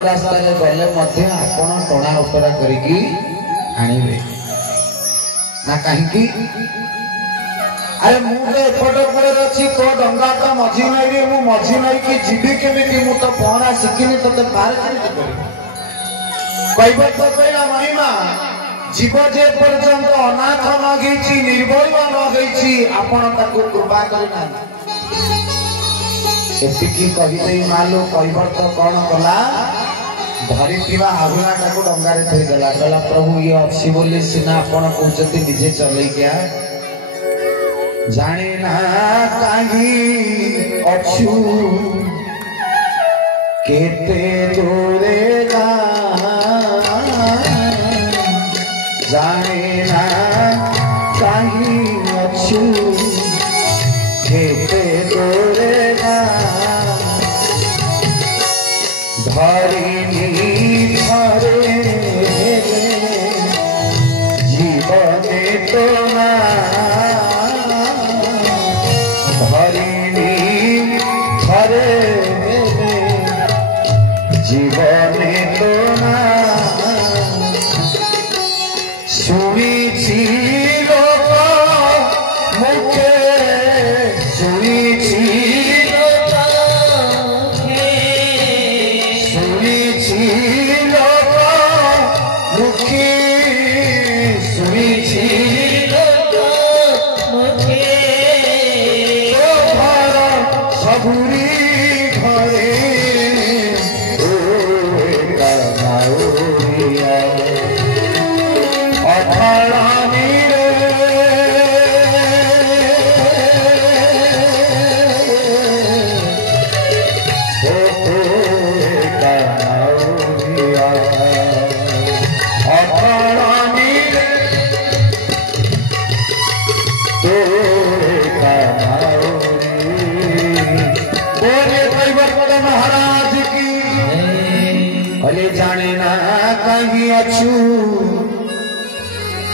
रास्ता गले आपण टणा उतरा करी आनिबे ना कहीं अरे मुझे एपट कूड़े अच्छी तो डंगा तो मझी नई मु मझी नई की जीवी केमी मु तो पहरा शिखिनी ते पार कैबत तो कहला महिमा जीव जे पर्यंत अनाथ नगेची निर्बल नगेची आपण ताको कृपा करना एतिकी कहि मालो कैबत तो कौन कला धरी हाबुला टाको डंगारे थईदेला कहला प्रभु ये अच्छी बोली सीना आपण कहते निजे चल क्या जाने ना कहीं अच्छू केते दूरे जाने ना कहीं अच्छू केते दूरे धरिनी धरे जीवने तो ना धरिनी धरे जीवने तो ना शुणी लोक मुखे शुणी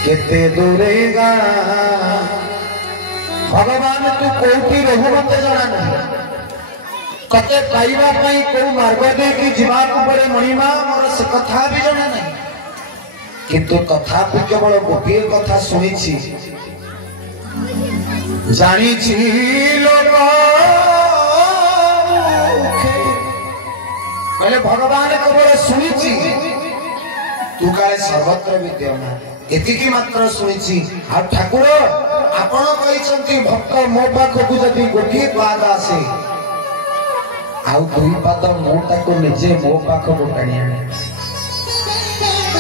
केते दूरेगा भगवान तू कोठी रहु मत जाना नहीं कते पाइबा पई को मार्ग दे कि जीवा को पड़े मणिमा मोर से कथा भी जाना नहीं किंतु कथा भी केवल गोटे कथा सुनी छी जानी छी लोक कहले भगवान केवल सुनी छी तू काले सर्वत्र विद्यमान एतिकी मात्र सुनिछि आ ठाकुर आपण कहिसंती भक्त मो पाखकु जदी गोटे पाद आसे आ दुई पाद मो ताको निजे मो पाखकु टाणी आने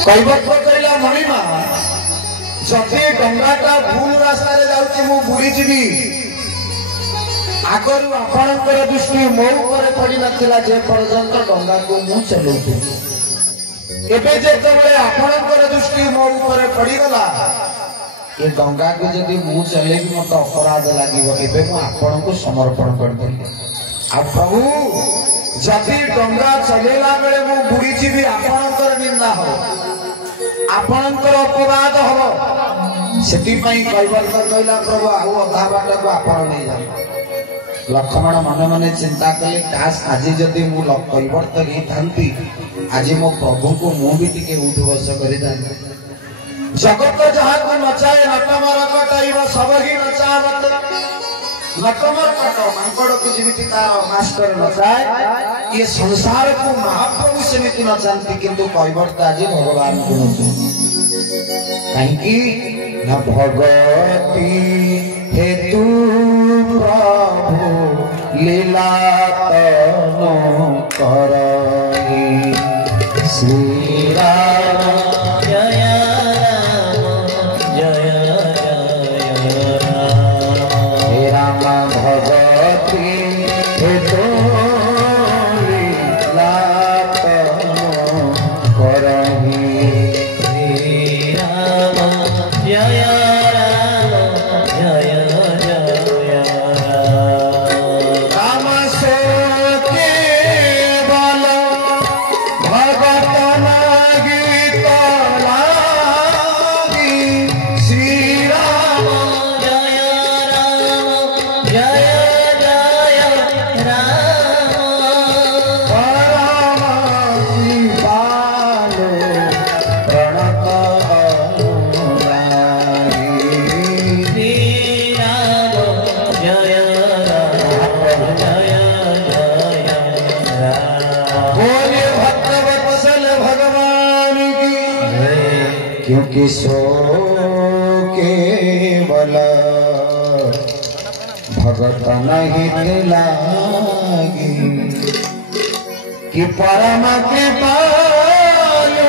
कैबत करिला महिमा जदि डंगाटा भूल रास्ता रे जाउछि मु बुडी जिबी आगरु आपणकर दृष्टि मो ऊपर पड़ी नथिला जे पर्यंत डंगा को मु चलौथि एबे जेतबेले आपणकर दृष्टि मो ऊपर पड़ी गला ए डंगा को जदी मु चले कि मत अपराध लागिवो एबे मु आपन को समर्पण कर देली आ प्रभु जदी डंगा चलेला बेले मु बुडी जीवी आपणकर निंदा हो आपणकर अपराध हो सेति पई कैबल कहला प्रभु आउ अधा बाट को आपन नै जाय लक्ष्मण मन मन चिंता कले काश आज जदि मु कैवर्त नहीं थांती आज मो प्रभु को मु भी टिके उठ बस करि थांती जगत जहाँ को नचाए नटमर कटाइब सब ही नचावत नटमर कटो मांकड़ को जिमिति तार मास्टर नचाए ये संसार को महाप्रभु सेमिति नचांती किंतु कैवर्त आज भगवान को नचु कहीं न भगवती हेतु प्रभु लीला तनु करहि श्री राम जय राम भगवती हेतु लीला तनु करहि श्री राम जय भगत लागे क्योंकि सो केवल भगत नहीं लागी कि परम कृपालु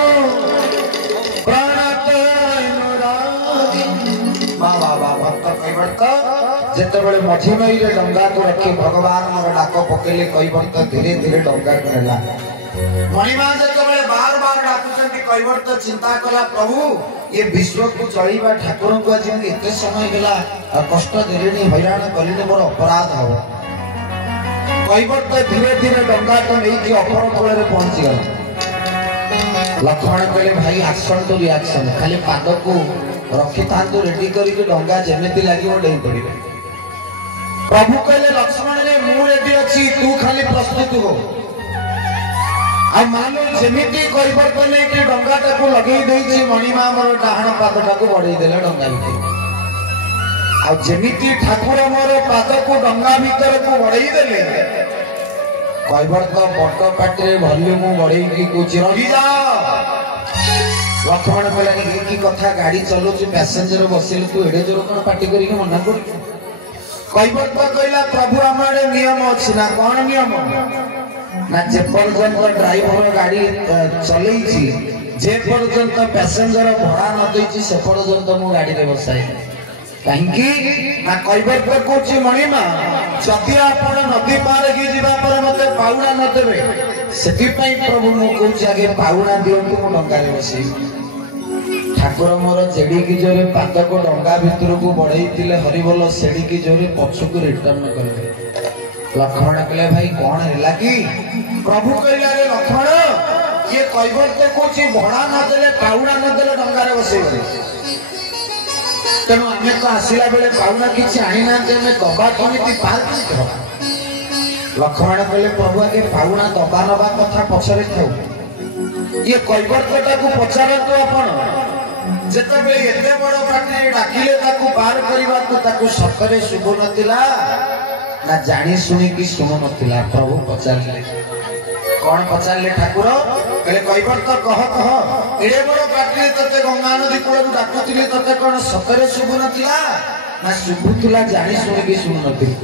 प्रणत अनुरागी। बाबा बाबा कैवर्त जेतेबेले मझी नई रे डंगा को रखे भगवान मोर डाक पकेले कैवर्त धीरे धीरे डंगा नेला। मणिमा जेतेबेले बार बार डाकुचंती कैवर्त चिंता कला प्रभु ये विश्व को चलैबा ठाकुर को आज एते समय गेला कष्ट देलेनी हैरान कलिनी मोर अपराध हो। कैवर्त धीरे धीरे डंगा तो नहीं कि अपर कूल रे पहुंची गला। लक्ष्मण कहले भाई एक्शन तो रिएक्शन खाली पाद को रखी थांतु रेडी करके डंगा जेमेती लागिवो डेई पड़िबे। प्रभु कहले लक्ष्मण रे मु रेडी अछि तू खाली प्रस्तुत हो। आ मानो जेमिति कैवर्त ने कि डंगाटा को लगेई देछि मणिमा मोर डाहण पादटा को बढ़ेई देले डंगा भीतर। आ जेमिति ठाकुर मोर पाद को डंगा भीतर को बढ़ेई देले कैवर्त बट पाटे वॉल्यूम बढ़ेई कि कुछ रही जा। लक्ष्मण कहले कि कथा गाड़ी चलो पैसेंजर बसिले तू एडे जोर कोन पार्टी करी के मना कर। कैवर्त कहला प्रभु हमारे नियम अछि ना कोन नियम ना जे पर्यंत ड्राइवर गाड़ी चलई जे पर्यंत पैसेंजर भड़ा न देछि से पर्यंत मु गाड़ी रे बसाई कहीं ना कैवर्त कोछि मणिमा जदि आपण नदी पार की जीवा पर मते पाउना न देबे सेति पई प्रभु मु कोछि आगे पाउना दियंतु मु डंगा रे बसई। ठाकुर मोर जेडी की जोरे पाद को डंगा भीतर को बढ़ई थिले हरिबोल सेडी की जोरे पछु को रिटर्न करबे। लक्ष्मण कहले भाई कौन है कि प्रभु कहले अरे लक्ष्मण ये कैवर्त कोछि भड़ा न देले पाउना न देले डंगा रे बसई तेणु आमे तो आसिला बेले पाउना किछि आनी ना जे में दबा केमिति पार कर। लक्ष्मण कहले प्रभु आगे पाउना दबा नबा कथा पछरे खाऊ ये कैवर्तटा को पचारे तो आपण जेतेबेले एते बड़ पाटी डाकिले ताकू पार करबा को ताकू सतरे शुभ नथिला ना जानी सुनी की सुनो नथिला। प्रभु पचारले कौन पचारले ठाकुर कहले कैवर्त कह एडे बड़ पाटी तते गंगा नदी कूल डाकुतिले तते कोन सतरे शुभ नथिला ना शुभुथिला जानी सुनी की सुनो नथिला।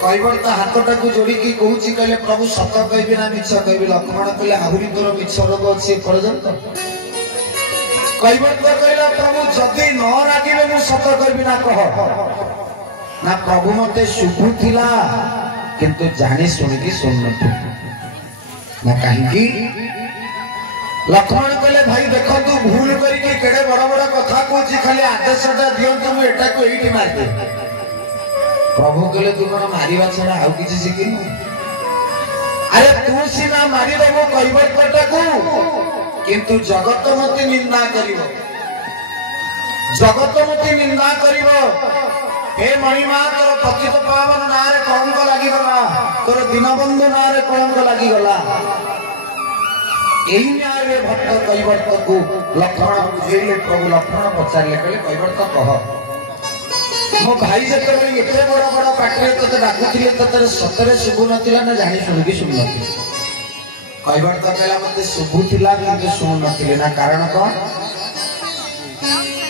कैवर्त हाथटा को जोड़ी की कहूची कहले प्रभु सत कहबी ना मिछ कहबी। लक्ष्मण कहले आहुरी तोर मिछ रोग अछि पर्यंत। कैवर्त कहला प्रभु जदि न रागिबे मु सत कहबी ना कह ना प्रभु मते शुभुथिला किंतु जानी सुनी की सुन ना कहीं। लक्ष्मण कहले भाई देखंतु भूल करी कि केडे बड़ बड़ कथा कहूची खाली आदेशटा दियंतु मु एटा को एठी मार दे। प्रभु कहले तू कोन मारिबा छडा आउ किछि सिखिनु। अरे तू सीना मारि देबो कैवर्तटा को किंतु जगतमती निंदा करिवो जगतमती निंदा करिवो। हे मणिमा तोर पतित पावन नारे कलंक लागि गला तोर दीनबंधु नारे कलंक लागि गला। एही न्याय भक्त कैवर्त को लक्ष्मण बुझेले। प्रभु लक्ष्मण पचारले कहले कैवर्त कह मो भाई जेतेबेले एते बड़ बड़ पाटरे तते डाकुथिले तते सतरे शुभ नथिला ना जानि सुनि की सुन नथिले। कैवर्त कहला मते शुभुथिला किंतु सुन नथिले ना कारण कोन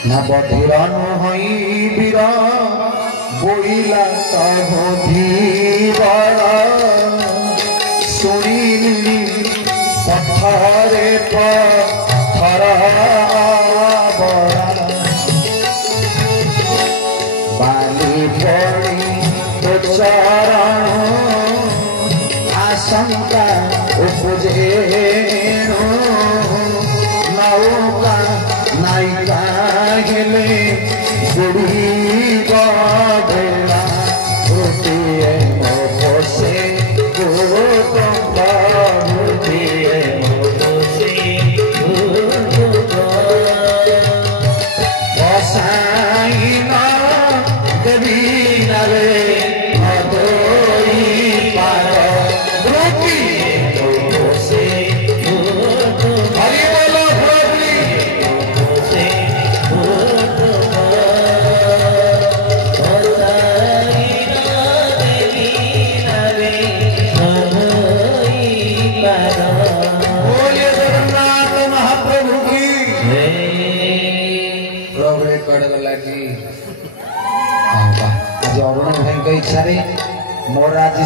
ना बधिरन होई वीर बोइला तह धीर सुनिली पथरे पथर बाली पड़ी तो चरण आशंका उपजे नौका नायिका हेले बुढ़ी गला उठिए मोसे बेले कड़े गला कि आज अरुण भाई इच्छा मोर आज